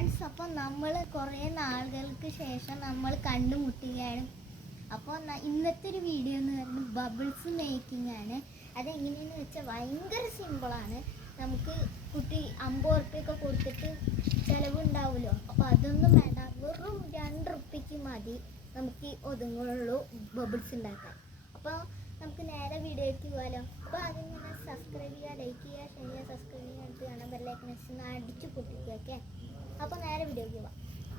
Friends, അപ്പോൾ നമ്മൾ കുറേ നാളുകൾക്ക് ശേഷം നമ്മൾ കണ്ടുമുട്ടുകയാണ്. അപ്പോൾ ഇന്നത്തെ ഒരു വീഡിയോ എന്ന് പറയുന്നത് ബബിൾസ് മേക്കിംഗ് ആണ്. അതെങ്ങനെയെന്ന് വെച്ചാൽ ഭയങ്കര സിമ്പിളാണ്. നമുക്ക് കുട്ടി 50 ഉറുപ്പ്യൊക്കെ കൊടുത്തിട്ട് ചിലവുണ്ടാവുമല്ലോ. അപ്പോൾ അതൊന്നും വേണ്ട, വെറും 2 ഉറുപ്പ്യക്ക് മതി നമുക്ക് ഒതുങ്ങുള്ളൂ ബബിൾസ് ഉണ്ടാക്കാൻ. അപ്പോൾ നമുക്ക് നേരെ വീഡിയോയ്ക്ക് പോകാമല്ലോ. അപ്പോൾ അതിങ്ങനെ സബ്സ്ക്രൈബ് ചെയ്യുക, ലൈക്ക് ചെയ്യുക, ഷെയർ ചെയ്യുക, സബ്സ്ക്രൈബ് ചെയ്യുക, അടുത്ത് കാണാൻ ബെല്ലൈക്കൺ അടിച്ച് പൊട്ടിക്കുക. ഓക്കെ, അപ്പോൾ നേരെ വീഡിയോയ്ക്ക് പോവാം.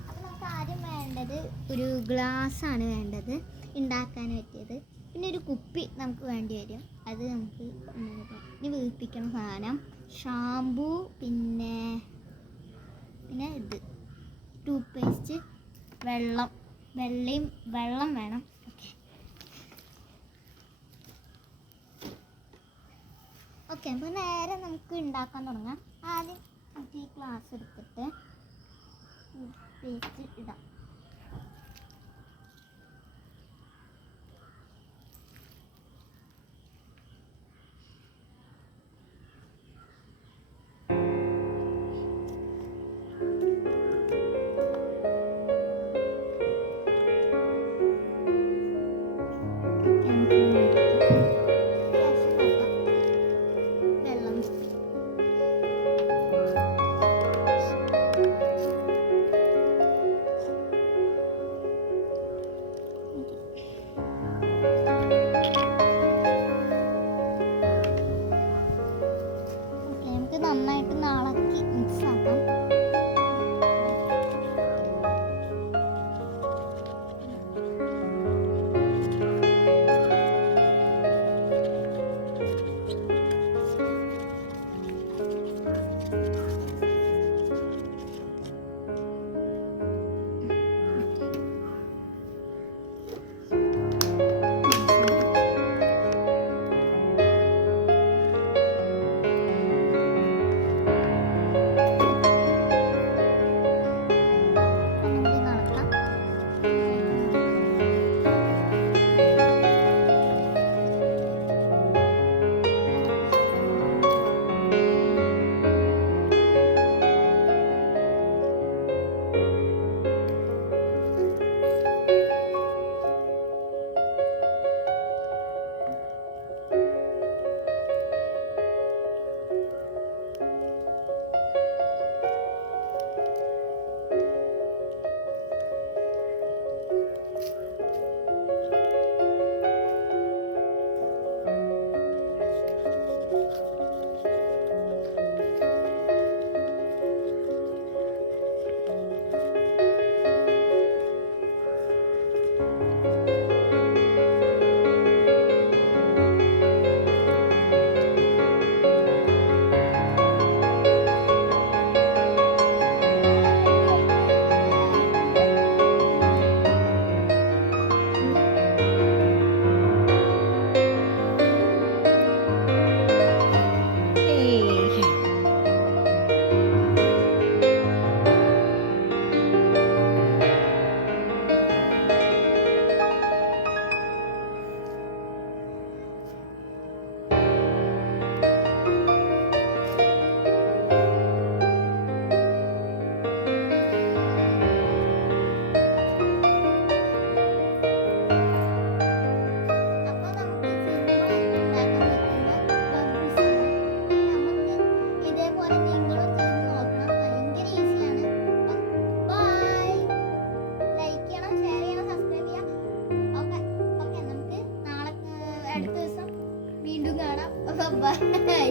അപ്പോൾ നമുക്ക് ആദ്യം വേണ്ടത് ഒരു ഗ്ലാസ്സാണ് വേണ്ടത് ഉണ്ടാക്കാൻ പറ്റിയത്. പിന്നെ ഒരു കുപ്പി നമുക്ക് വേണ്ടി വരും. അത് നമുക്ക് ഇനി വീർപ്പിക്കണം സാധനം, ഷാമ്പൂ, പിന്നെ ഇത് ടൂത്ത് പേസ്റ്റ്, വെള്ളം വേണം. ഓക്കെ, അപ്പോൾ നേരെ നമുക്ക് ഉണ്ടാക്കാൻ തുടങ്ങാം. ആദ്യം നമുക്ക് ഈ ഗ്ലാസ് എടുത്തിട്ട് പേസ്റ്റ് ഇടാം. നന്നായിട്ട് നാളക്കി മിക്സ് ആക്കാം. അടുത്ത ദിവസം വീണ്ടും കാണാം. ബൈ.